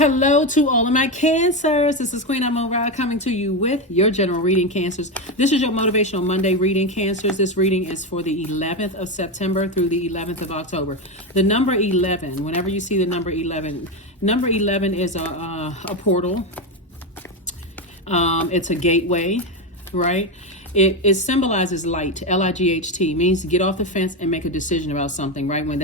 Hello to all of my Cancers. This is Queen Amun Ra coming to you with your general reading, Cancers. This is your Motivational Monday reading, Cancers. This reading is for the 11th of September through the 11th of October. The number 11, whenever you see the number 11 is a portal. It's a gateway, right? It symbolizes light, L-I-G-H-T, means to get off the fence and make a decision about something, right? When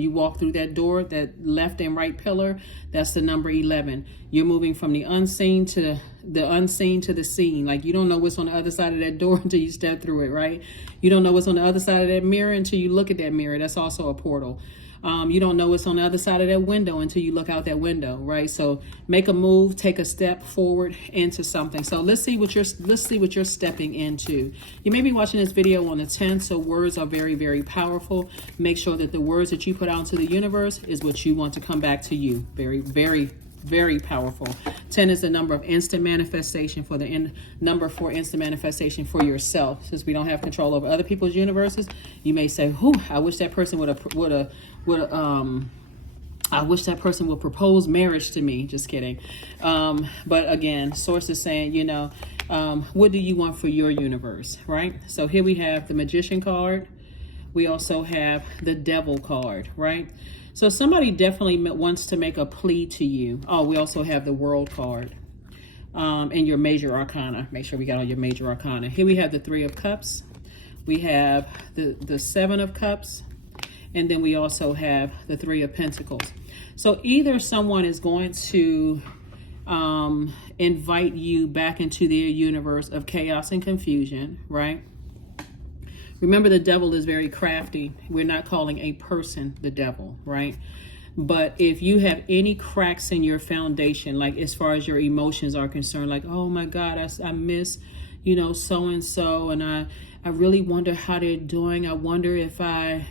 you walk through that door, that left and right pillar, that's the number 11. You're moving from the unseen to the seen. Like, you don't know what's on the other side of that door until you step through it, right? You don't know what's on the other side of that mirror until you look at that mirror. That's also a portal. You don't know what's on the other side of that window until you look out that window, right? So make a move, take a step forward into something. So let's see what you're stepping into. You may be watching this video on the 10th, so words are very, very powerful. Make sure that the words that you put out into the universe is what you want to come back to you. Very, very, very powerful. 10 is the number of instant manifestation, for the number for instant manifestation for yourself. Since we don't have control over other people's universes, you may say, "Whew, I wish that person I wish that person would propose marriage to me." Just kidding. But again, source is saying, what do you want for your universe, right? So here we have the Magician card. We also have the Devil card, right? So somebody definitely wants to make a plea to you. Oh, we also have the World card and your major arcana. Make sure we got all your major arcana. Here we have the Three of Cups. We have the Seven of Cups. And then we also have the Three of Pentacles. So either someone is going to invite you back into their universe of chaos and confusion, right? Remember, the devil is very crafty. We're not calling a person the devil, right? But if you have any cracks in your foundation, like as far as your emotions are concerned, like, oh my God, I miss, so-and-so, and I really wonder how they're doing. I wonder if I,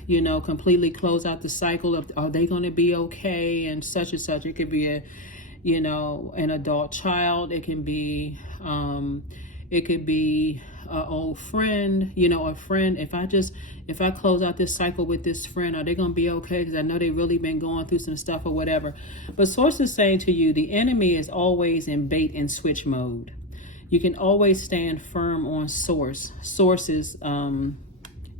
completely close out the cycle of, are they going to be okay? And such. It could be an adult child. It can be, an old friend, a friend. If I close out this cycle with this friend, are they going to be okay? Because I know they've really been going through some stuff or whatever. But source is saying to you, the enemy is always in bait and switch mode. You can always stand firm on source's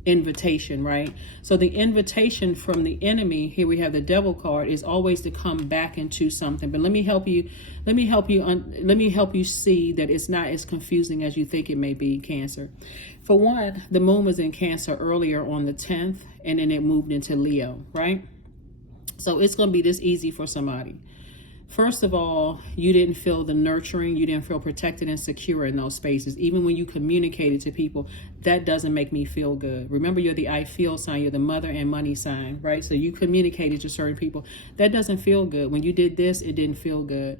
invitation, right? So the invitation from the enemy, here we have the Devil card, is always to come back into something. But let me help you see that it's not as confusing as you think it may be, Cancer. For one, the moon was in Cancer earlier on the 10th, and then it moved into Leo, right? So it's going to be this easy for somebody. First of all, you didn't feel the nurturing. You didn't feel protected and secure in those spaces. Even when you communicated to people, that doesn't make me feel good. Remember, you're the I feel sign. You're the mother and money sign, right? So you communicated to certain people. That doesn't feel good. When you did this, it didn't feel good.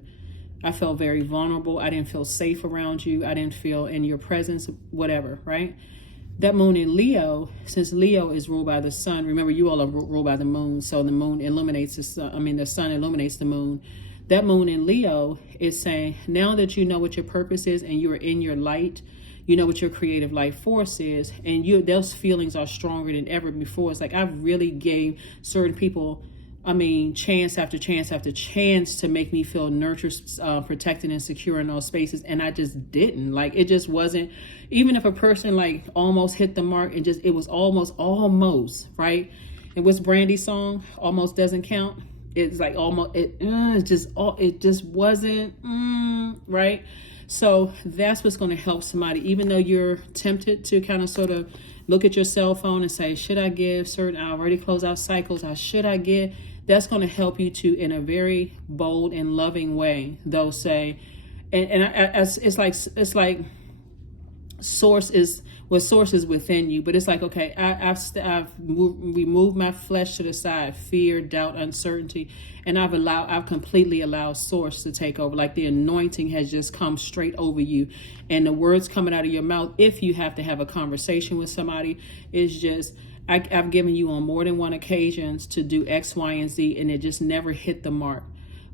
I felt very vulnerable. I didn't feel safe around you. I didn't feel in your presence, whatever, right? That moon in Leo, since Leo is ruled by the sun, remember, you all are ruled by the moon. So the moon illuminates the sun. The sun illuminates the moon. That moon in Leo is saying, now that you know what your purpose is and you're in your light, you know what your creative life force is, and those feelings are stronger than ever before. It's like, I really gave certain people, chance after chance after chance to make me feel nurtured, protected, and secure in those spaces. And I just didn't. Like, it just wasn't, even if a person like almost hit the mark, and it was almost, right? And what's Brandy's song? Almost doesn't count. It's like almost, it just wasn't right. So that's what's going to help somebody, even though you're tempted to kind of sort of look at your cell phone and say, should I give I already closed out cycles, how should I give? That's going to help you to, in a very bold and loving way, though, say, it's like source is within you, but it's like, okay, I've removed my flesh to the side, fear, doubt, uncertainty, and I've completely allowed source to take over. Like, the anointing has just come straight over you, and the words coming out of your mouth, if you have to have a conversation with somebody, is just, I've given you on more than one occasions to do X, Y, and Z, and it just never hit the mark.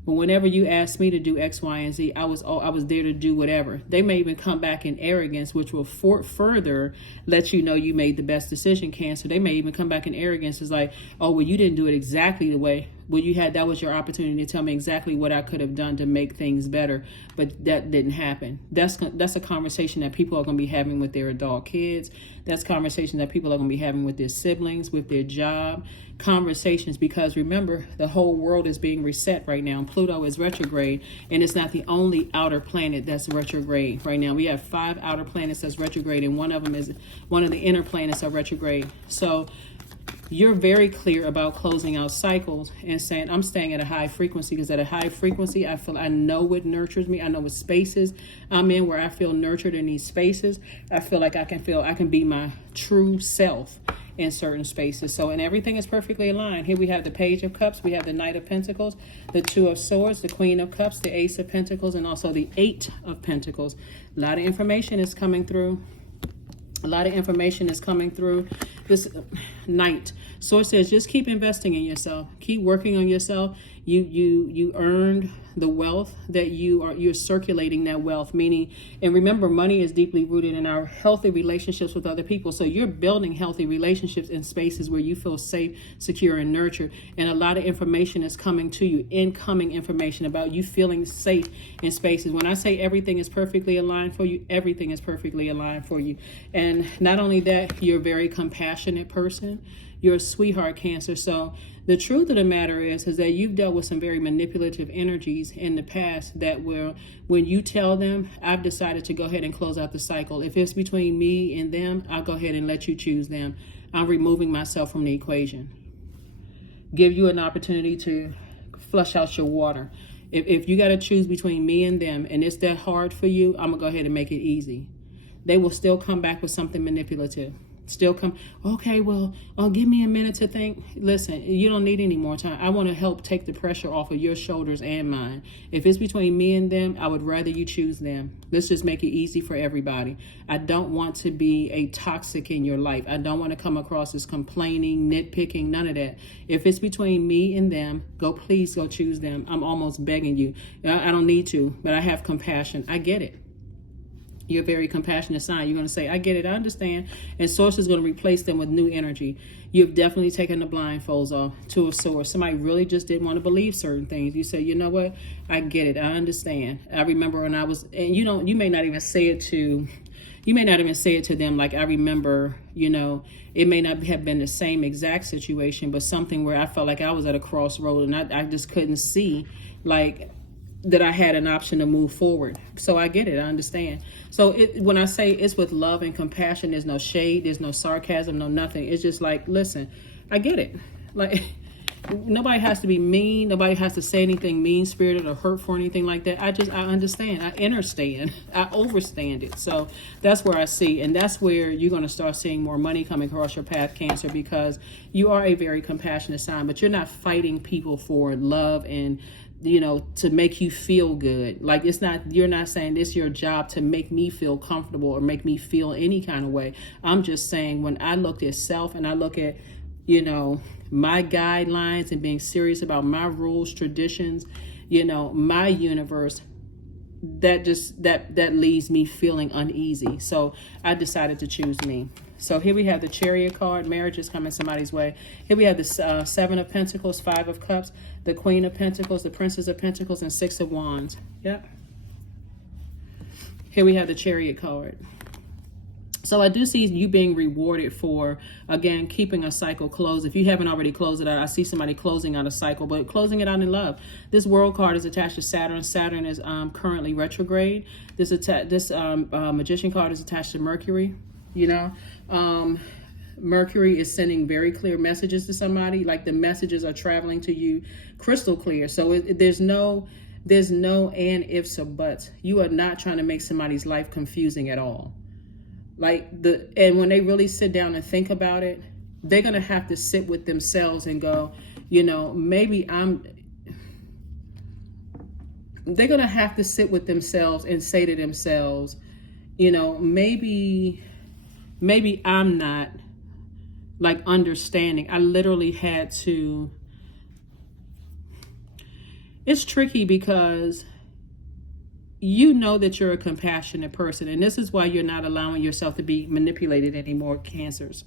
But whenever you asked me to do X, Y, and Z, I was there to do whatever. They may even come back in arrogance, which will further let you know you made the best decision, Cancer. They may even come back in arrogance. It's like, oh, well, you didn't do it exactly the way well, that was your opportunity to tell me exactly what I could have done to make things better, but that didn't happen. That's a conversation that people are going to be having with their adult kids. That's conversation that people are going to be having with their siblings, with their job, conversations, because remember, the whole world is being reset right now. Pluto is retrograde, and it's not the only outer planet that's retrograde right now. We have 5 outer planets that's retrograde, and one of the inner planets are retrograde. So you're very clear about closing out cycles and saying, I'm staying at a high frequency, because at a high frequency, I know what nurtures me. I know what spaces I'm in where I feel nurtured in these spaces. I feel like I can be my true self in certain spaces. So, and everything is perfectly aligned. Here we have the Page of Cups, we have the Knight of Pentacles, the Two of Swords, the Queen of Cups, the Ace of Pentacles, and also the Eight of Pentacles. A lot of information is coming through. A lot of information is coming through this night. Source says, just keep investing in yourself. Keep working on yourself. You earned the wealth that you're circulating that wealth, meaning, and remember, money is deeply rooted in our healthy relationships with other people. So you're building healthy relationships in spaces where you feel safe, secure, and nurtured. And a lot of information is coming to you, incoming information about you feeling safe in spaces. When I say everything is perfectly aligned for you, everything is perfectly aligned for you. And not only that, you're a very compassionate person. You're a sweetheart, Cancer. So the truth of the matter is that you've dealt with some very manipulative energies in the past that will, when you tell them, I've decided to go ahead and close out the cycle. If it's between me and them, I'll go ahead and let you choose them. I'm removing myself from the equation. Give you an opportunity to flush out your water. If you got to choose between me and them, and it's that hard for you, I'm going to go ahead and make it easy. They will still come back with something manipulative. Still come, okay, well, give me a minute to think. Listen, you don't need any more time. I want to help take the pressure off of your shoulders and mine. If it's between me and them, I would rather you choose them. Let's just make it easy for everybody. I don't want to be a toxic in your life. I don't want to come across as complaining, nitpicking, none of that. If it's between me and them, please go choose them. I'm almost begging you. I don't need to, but I have compassion. I get it. You're a very compassionate sign. You're going to say, I get it, I understand. And Source is going to replace them with new energy. You've definitely taken the blindfolds off. Two of Swords. Somebody really just didn't want to believe certain things. You say, you know what? I get it. I understand. I remember when I was, and you may not even say it to them. Like, I remember, it may not have been the same exact situation, but something where I felt like I was at a crossroad and I just couldn't see, like, that I had an option to move forward. So I get it. I understand. So when I say it's with love and compassion, there's no shade, there's no sarcasm, no nothing. It's just like, listen, I get it. Like, nobody has to be mean. Nobody has to say anything mean-spirited or hurtful or anything like that. I understand. I understand. I overstand it. So that's where I see. And that's where you're going to start seeing more money coming across your path, Cancer, because you are a very compassionate sign, but you're not fighting people for love and to make you feel good. Like, you're not saying it's your job to make me feel comfortable or make me feel any kind of way. I'm just saying, when I look at self and I look at, my guidelines and being serious about my rules, traditions, my universe, that leaves me feeling uneasy. So I decided to choose me. So here we have the Chariot card. Marriage is coming somebody's way. Here we have the Seven of Pentacles, Five of Cups, the Queen of Pentacles, the Princess of Pentacles, and Six of Wands. Yep. Here we have the Chariot card. So I do see you being rewarded for, again, keeping a cycle closed. If you haven't already closed it out, I see somebody closing out a cycle, but closing it out in love. This World card is attached to Saturn. Saturn is currently retrograde. This Magician card is attached to Mercury. Mercury is sending very clear messages to somebody. Like, the messages are traveling to you crystal clear. So there's no and ifs or buts. You are not trying to make somebody's life confusing at all. And when they really sit down and think about it, they're going to have to sit with themselves and go, they're going to have to sit with themselves and say to themselves, maybe I'm not understanding. I literally had to, it's tricky because that you're a compassionate person, and this is why you're not allowing yourself to be manipulated anymore, Cancers.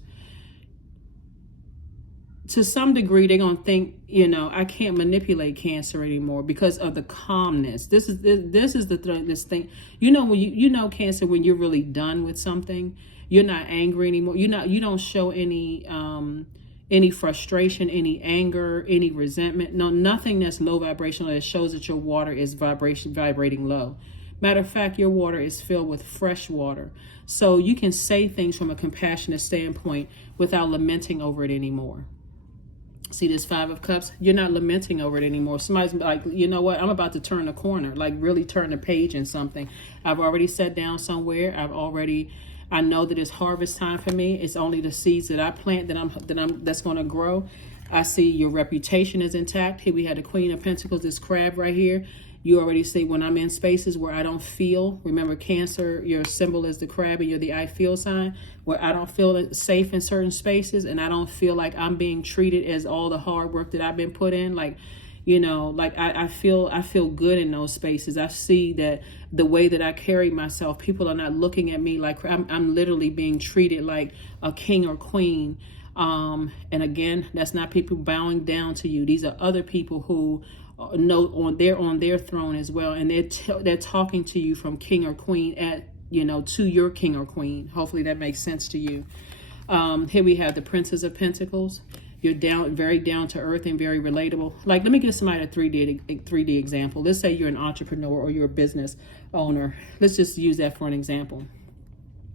to some degree, they're going to think, you know, I can't manipulate Cancer anymore because of the calmness. This is this thing. You know, when you know, Cancer, when you're really done with something, you're not angry anymore. You don't show any frustration, any anger, any resentment. No, nothing that's low vibrational that shows that your water is vibrating low. Matter of fact, your water is filled with fresh water. So you can say things from a compassionate standpoint without lamenting over it anymore. See this 5 of Cups? You're not lamenting over it anymore. Somebody's like, you know what? I'm about to turn the corner, like really turn the page in something. I've already sat down somewhere. I know that it's harvest time for me. It's only the seeds that I plant that's going to grow. I see your reputation is intact. Here we had the Queen of Pentacles, this crab right here. You already see when I'm in spaces where I don't feel, remember Cancer, your symbol is the crab and you're the I feel sign, where I don't feel safe in certain spaces and I don't feel like I'm being treated as all the hard work that I've been put in. Like, you know, like I feel good in those spaces. I see that the way that I carry myself, people are not looking at me like I'm literally being treated like a king or queen. And again, that's not people bowing down to you. These are other people who know they're on their throne as well, and they're talking to you from king or queen to your king or queen. Hopefully that makes sense to you. Here we have the Princess of Pentacles. You're very down to earth and very relatable. Like, let me give somebody a 3D example. Let's say you're an entrepreneur or you're a business owner. Let's just use that for an example.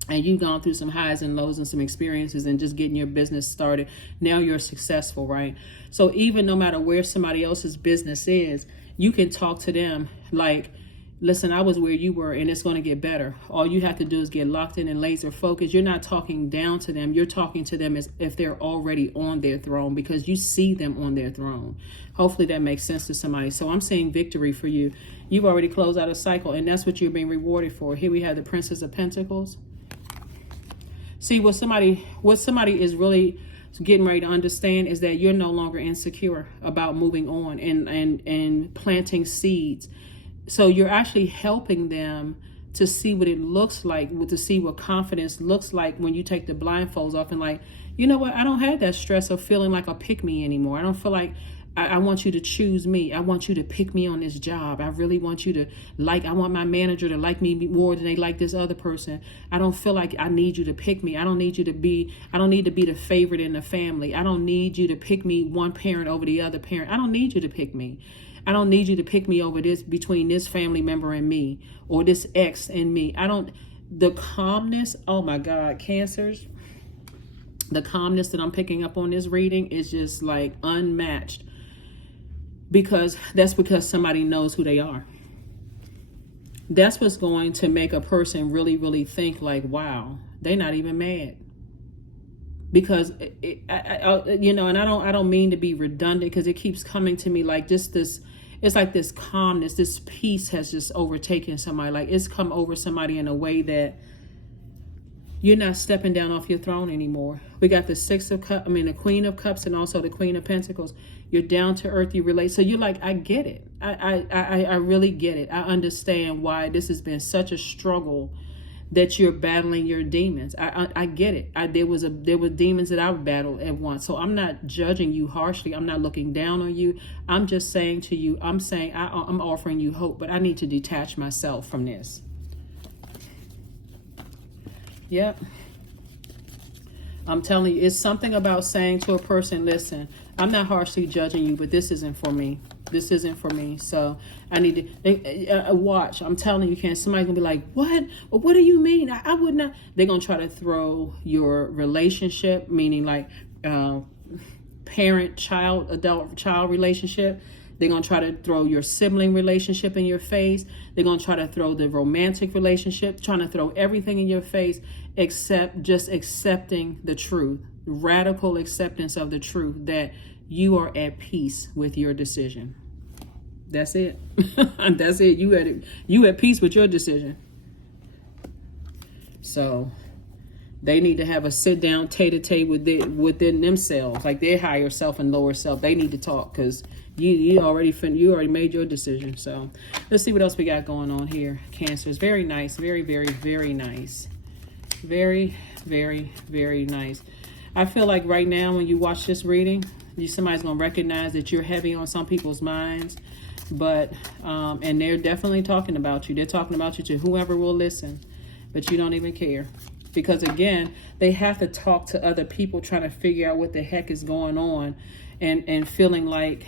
And you've gone through some highs and lows and some experiences and just getting your business started. Now you're successful, right? So even no matter where somebody else's business is, you can talk to them like, listen, I was where you were and it's going to get better. All you have to do is get locked in and laser focused. You're not talking down to them. You're talking to them as if they're already on their throne because you see them on their throne. Hopefully that makes sense to somebody. So I'm saying victory for you. You've already closed out a cycle and that's what you're being rewarded for. Here we have the Princess of Pentacles. See, what somebody is really getting ready to understand is that you're no longer insecure about moving on and planting seeds. So you're actually helping them to see what it looks like, to see what confidence looks like when you take the blindfolds off and like, you know what, I don't have that stress of feeling like a pick me anymore. I don't feel like I want you to choose me. I want you to pick me on this job. I really want you to I want my manager to like me more than they like this other person. I don't feel like I need you to pick me. I don't need to be the favorite in the family. I don't need you to pick me one parent over the other parent. I don't need you to pick me. I don't need you to pick me over this between this family member and me or this ex and me. The calmness, oh my God, Cancers, the calmness that I'm picking up on this reading is just like unmatched. Because somebody knows who they are. That's what's going to make a person really, really think like, wow, they're not even mad. Because, and I don't mean to be redundant because it keeps coming to me like just this, it's like this calmness, this peace has just overtaken somebody. Like it's come over somebody in a way that you're not stepping down off your throne anymore. We got the the Queen of Cups and also the Queen of Pentacles. You're down to earth, you relate. So you're like, I get it. I really get it. I understand why this has been such a struggle that you're battling your demons. I get it. There were demons that I've battled at once. So I'm not judging you harshly. I'm not looking down on you. I'm just saying to you, I'm offering you hope, but I need to detach myself from this. Yep. I'm telling you, it's something about saying to a person, listen, I'm not harshly judging you, but this isn't for me. This isn't for me. So I need to watch. I'm telling you, somebody's going to be like, what? Well, what do you mean? I would not. They're going to try to throw your relationship, meaning like parent-child, adult-child relationship. They're going to try to throw your sibling relationship in your face. They're going to try to throw the romantic relationship, trying to throw everything in your face except just accepting the truth, radical acceptance of the truth that you are at peace with your decision. That's it. That's it. You at peace with your decision. So they need to have a sit down tete-a-tete within themselves, like their higher self and lower self. They need to talk because you already made your decision. So let's see what else we got going on here. Cancer is very nice. Very, very, very nice. Very, very, very nice. I feel like right now when you watch this reading, Somebody's going to recognize that you're heavy on some people's minds, but and they're definitely talking about you. They're talking about you to whoever will listen, but you don't even care. Because again, they have to talk to other people trying to figure out what the heck is going on, and feeling like,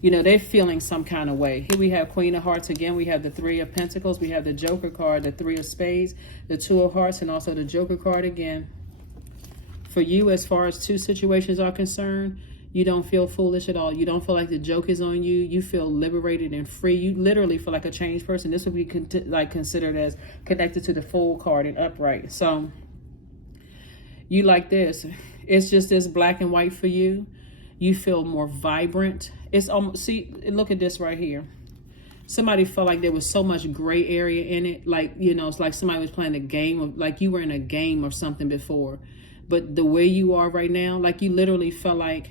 you know, they're feeling some kind of way. Here we have Queen of Hearts again. We have the Three of Pentacles. We have the Joker card, the Three of Spades, the Two of Hearts, and also the Joker card again. For you, as far as two situations are concerned, you don't feel foolish at all. You don't feel like the joke is on you. You feel liberated and free. You literally feel like a changed person. This would be considered as connected to the Fool card and upright. So you like this. It's just this black and white for you. You feel more vibrant. It's almost, see, look at this right here. Somebody felt like there was so much gray area in it. Like, you know, it's like somebody was playing a game of, like you were in a game or something before. But the way you are right now, like you literally felt like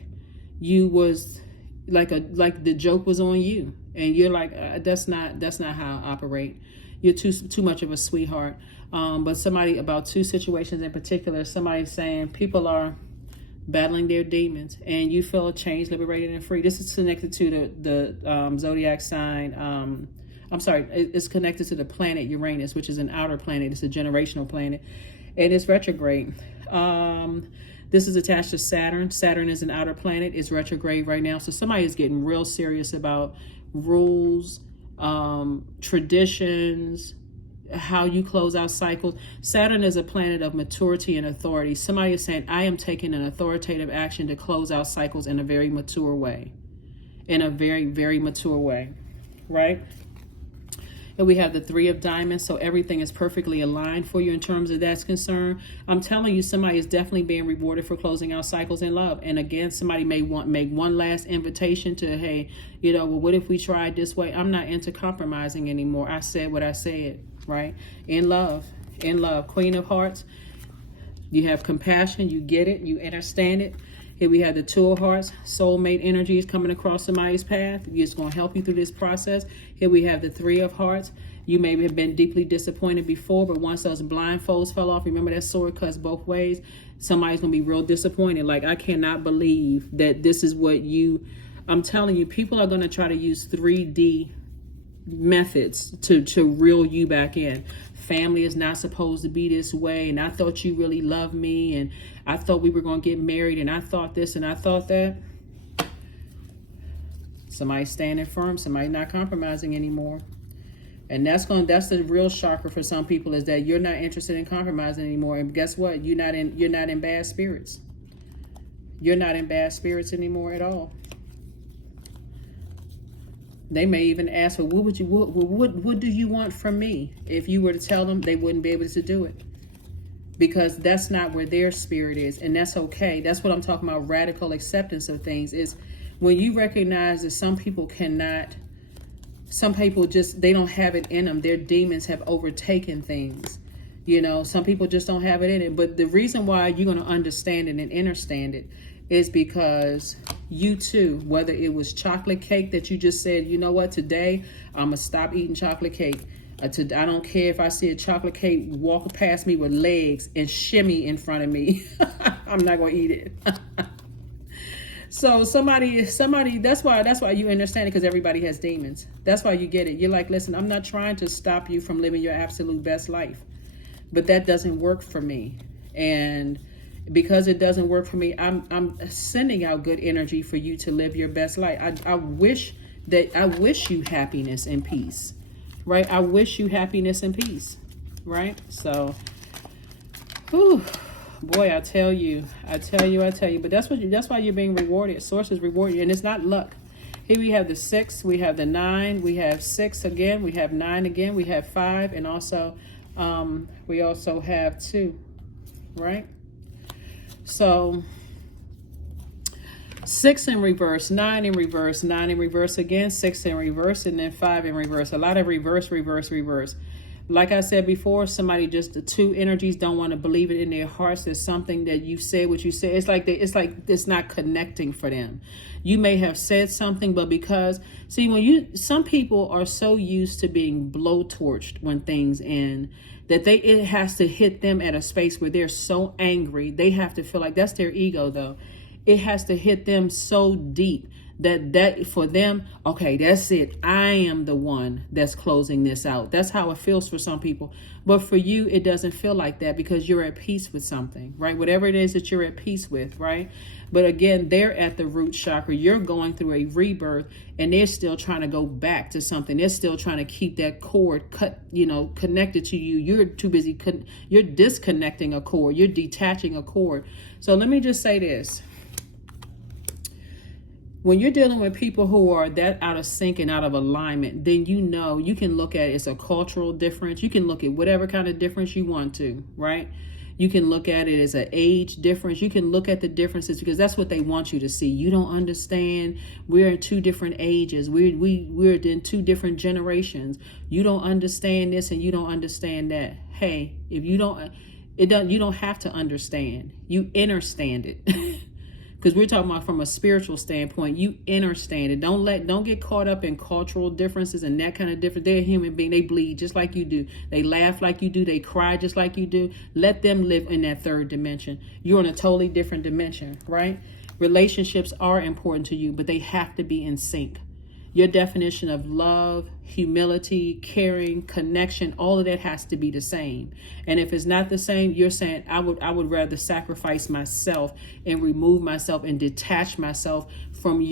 you was like the joke was on you, and you're like, that's not how I operate. You're too much of a sweetheart. But somebody, about two situations in particular, somebody's saying people are battling their demons, and you feel changed, liberated, and free. This is connected to the Zodiac sign. I'm sorry, it's connected to the planet Uranus, which is an outer planet. It's a generational planet, and it's retrograde. This is attached to Saturn. Saturn is an outer planet. It's retrograde right now. So somebody is getting real serious about rules, traditions, how you close out cycles. Saturn is a planet of maturity and authority. Somebody is saying, I am taking an authoritative action to close out cycles in a very mature way. In a very, very mature way, right? And we have the Three of Diamonds, so everything is perfectly aligned for you in terms of that's concerned. I'm telling you, somebody is definitely being rewarded for closing out cycles in love. And again, somebody may make one last invitation to, hey, you know, well, what if we tried this way? I'm not into compromising anymore. I said what I said, right? In love, Queen of Hearts. You have compassion, you get it, you understand it. Here we have the Two of Hearts, soulmate energies coming across somebody's path. It's going to help you through this process. Here we have the Three of Hearts. You may have been deeply disappointed before, but once those blindfolds fell off, remember that sword cuts both ways. Somebody's going to be real disappointed. Like, I cannot believe that this is what you... I'm telling you, people are going to try to use 3D methods to reel you back in. Family is not supposed to be this way, and I thought you really loved me, and I thought we were going to get married, and I thought this and I thought that. Somebody standing firm, somebody not compromising anymore. And that's the real shocker for some people, is that you're not interested in compromising anymore. And guess what? You're not in bad spirits. You're not in bad spirits anymore at all. They may even ask, well, what do you want from me? If you were to tell them, they wouldn't be able to do it, because that's not where their spirit is. And that's okay. That's what I'm talking about. Radical acceptance of things is when you recognize that some people just, they don't have it in them. Their demons have overtaken things. You know, some people just don't have it in it. But the reason why you're going to understand it and understand it is because you too, whether it was chocolate cake that you just said, you know what, today I'm going to stop eating chocolate cake. I don't care if I see a chocolate cake walk past me with legs and shimmy in front of me. I'm not going to eat it. So somebody, that's why you understand it, because everybody has demons. That's why you get it. You're like, listen, I'm not trying to stop you from living your absolute best life, but that doesn't work for me. And because it doesn't work for me, I'm sending out good energy for you to live your best life. I wish you happiness and peace, right? I wish you happiness and peace, right? So, whew, boy, I tell you. But that's why you're being rewarded. Sources reward you, and it's not luck. Here we have the 6, we have the 9, we have 6 again, we have 9 again, we have 5, and also we also have 2, right? So 6 in reverse, 9 in reverse, 9 in reverse again, 6 in reverse, and then 5 in reverse. A lot of reverse. Like I said before, the 2 energies don't want to believe it in their hearts. There's something that you said what you said. It's like it's not connecting for them. You may have said something, but because, see, some people are so used to being blowtorched when things end, that it has to hit them at a space where they're so angry. They have to feel like, that's their ego though. it has to hit them so deep that for them, okay, that's it. I am the one that's closing this out. That's how it feels for some people. But for you, it doesn't feel like that because you're at peace with something, right? Whatever it is that you're at peace with, right? But again, they're at the root chakra. You're going through a rebirth and they're still trying to go back to something. They're still trying to keep that cord connected to you. You're too busy. You're disconnecting a cord. You're detaching a cord. So let me just say this. When you're dealing with people who are that out of sync and out of alignment, then you can look at it as a cultural difference. You can look at whatever kind of difference you want to, right? You can look at it as an age difference. You can look at the differences because that's what they want you to see. You don't understand. We're in two different ages. We're in two different generations. You don't understand this and you don't understand that. Hey, if you don't have to understand. You understand it. Because we're talking about from a spiritual standpoint, you understand it. Don't get caught up in cultural differences and that kind of difference. They're a human being. They bleed just like you do. They laugh like you do. They cry just like you do. Let them live in that third dimension. You're in a totally different dimension, right? Relationships are important to you, but they have to be in sync. Your definition of love, humility, caring, connection, all of that has to be the same. And if it's not the same, you're saying, I would rather sacrifice myself and remove myself and detach myself from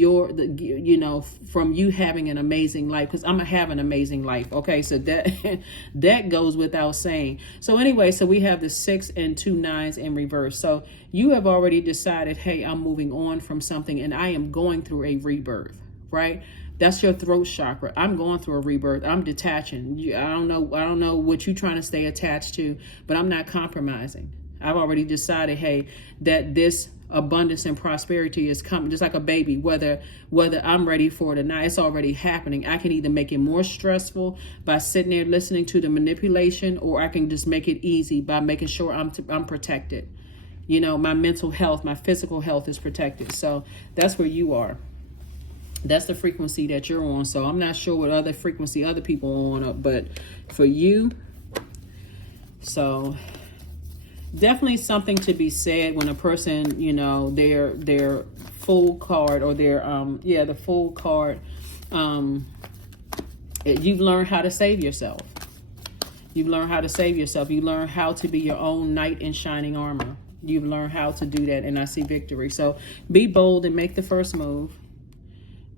from you having an amazing life, because I'm gonna have an amazing life. Okay, so that goes without saying. So anyway, so we have the 6 and 2 9s in reverse. So you have already decided, hey, I'm moving on from something and I am going through a rebirth, right? That's your throat chakra. I'm going through a rebirth. I'm detaching. I don't know what you're trying to stay attached to, but I'm not compromising. I've already decided, hey, that this abundance and prosperity is coming, just like a baby, whether I'm ready for it or not. It's already happening. I can either make it more stressful by sitting there listening to the manipulation, or I can just make it easy by making sure I'm protected. My mental health, my physical health is protected. So that's where you are. That's the frequency that you're on. So I'm not sure what other frequency other people are on, but for you, so definitely something to be said when a person, their full card or their the full card, you've learned how to save yourself. You've learned how to save yourself. You learn how to be your own knight in shining armor. You've learned how to do that, and I see victory. So be bold and make the first move.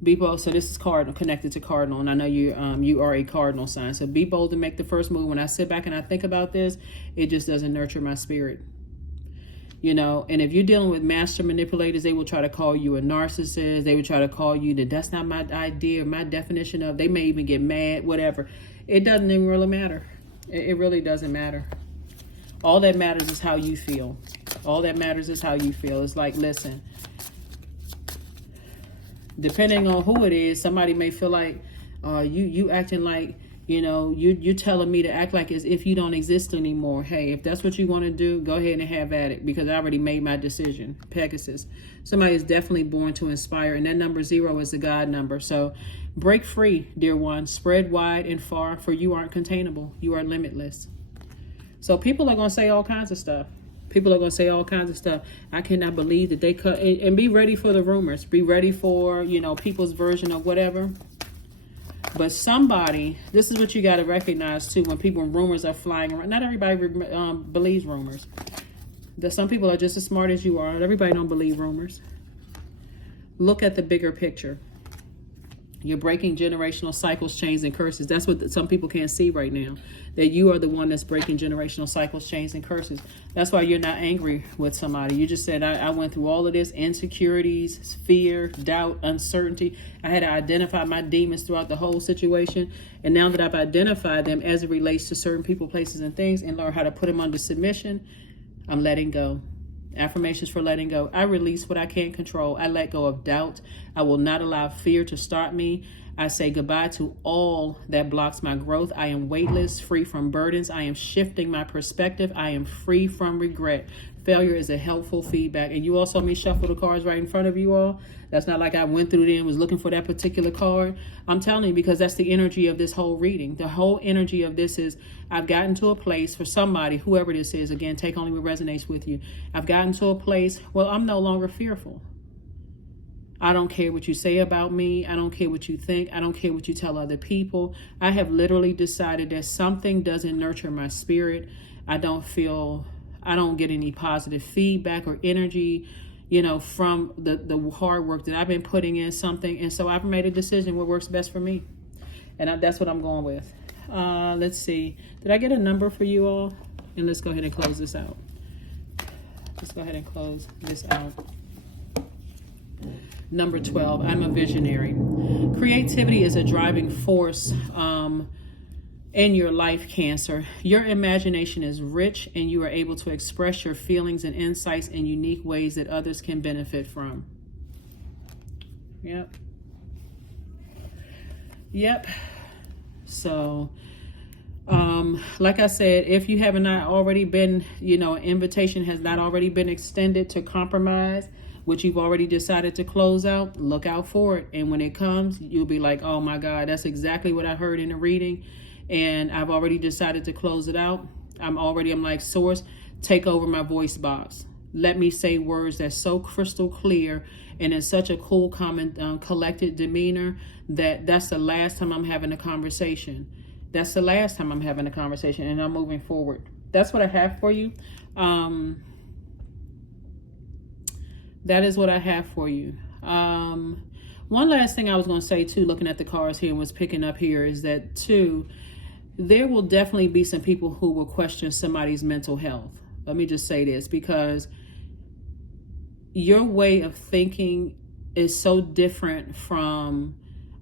Be bold. So this is Cardinal, connected to Cardinal, and I know you are a Cardinal sign. So be bold and make the first move. When I sit back and I think about this, it just doesn't nurture my spirit. And if you're dealing with master manipulators, they will try to call you a narcissist. They will try to call you that's not my idea, my definition of. They may even get mad, whatever. It doesn't even really matter. It really doesn't matter. All that matters is how you feel. All that matters is how you feel. It's like, listen. Depending on who it is, somebody may feel like you acting like, you're telling me to act like as if you don't exist anymore. Hey, if that's what you want to do, go ahead and have at it, because I already made my decision. Pegasus. Somebody is definitely born to inspire, and that number 0 is the God number. So break free, dear one. Spread wide and far, for you aren't containable. You are limitless. So people are going to say all kinds of stuff. People are going to say all kinds of stuff. I cannot believe that they cut. And be ready for the rumors. Be ready for, people's version of whatever. But somebody, this is what you got to recognize too, when rumors are flying around. Not everybody believes rumors. That some people are just as smart as you are. Everybody don't believe rumors. Look at the bigger picture. You're breaking generational cycles, chains, and curses. That's what some people can't see right now. That you are the one that's breaking generational cycles, chains, and curses. That's why you're not angry with somebody. You just said, I went through all of this, insecurities, fear, doubt, uncertainty. I had to identify my demons throughout the whole situation. And now that I've identified them as it relates to certain people, places, and things, and learn how to put them under submission, I'm letting go. Affirmations for letting go. I release what I can't control. I let go of doubt. I will not allow fear to stop me. I say goodbye to all that blocks my growth. I am weightless, free from burdens. I am shifting my perspective. I am free from regret. Failure is a helpful feedback. And you all saw me shuffle the cards right in front of you all. That's not like I went through them and was looking for that particular card. I'm telling you, because that's the energy of this whole reading. The whole energy of this is, I've gotten to a place for somebody, whoever this is, again, take only what resonates with you. I've gotten to a place, well, I'm no longer fearful. I don't care what you say about me. I don't care what you think. I don't care what you tell other people. I have literally decided that something doesn't nurture my spirit. I don't get any positive feedback or energy, from the hard work that I've been putting in something. And so I've made a decision what works best for me. And that's what I'm going with. Let's see. Did I get a number for you all? And let's go ahead and close this out. Let's go ahead and close this out. Number 12, I'm a visionary. Creativity is a driving force in your life, Cancer. Your imagination is rich and you are able to express your feelings and insights in unique ways that others can benefit from. Yep. So, like I said, if you have not already been, an invitation has not already been extended to compromise, which you've already decided to close out, look out for it. And when it comes, you'll be like, oh my God, that's exactly what I heard in the reading. And I've already decided to close it out. I'm like, source, take over my voice box. Let me say words that's so crystal clear and in such a cool, calm, collected demeanor that's the last time I'm having a conversation. That's the last time I'm having a conversation, and I'm moving forward. That's what I have for you. That is what I have for you. One last thing I was going to say too, looking at the cards here and what's picking up here, is that too, there will definitely be some people who will question somebody's mental health. Let me just say this, because your way of thinking is so different from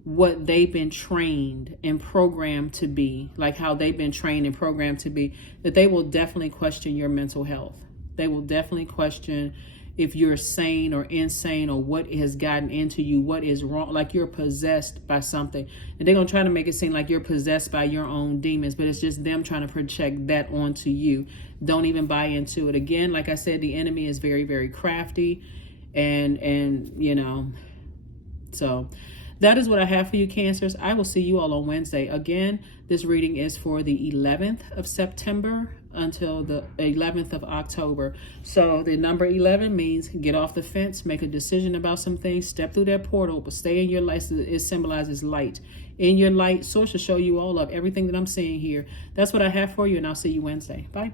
what they've been trained and programmed to be, like how they've been trained and programmed to be, that they will definitely question your mental health. They will definitely question if you're sane or insane, or what has gotten into you, what is wrong, like you're possessed by something. And they're going to try to make it seem like you're possessed by your own demons, but it's just them trying to project that onto you. Don't even buy into it. Again, like I said, the enemy is very, very crafty. And so that is what I have for you, Cancers. I will see you all on Wednesday. Again, this reading is for the 11th of September until the 11th of October. So the number 11 means get off the fence, make a decision about some things, step through that portal, but stay in your light. It symbolizes light. In your light, source will show you all of everything that I'm seeing here. That's what I have for you, and I'll see you Wednesday. Bye.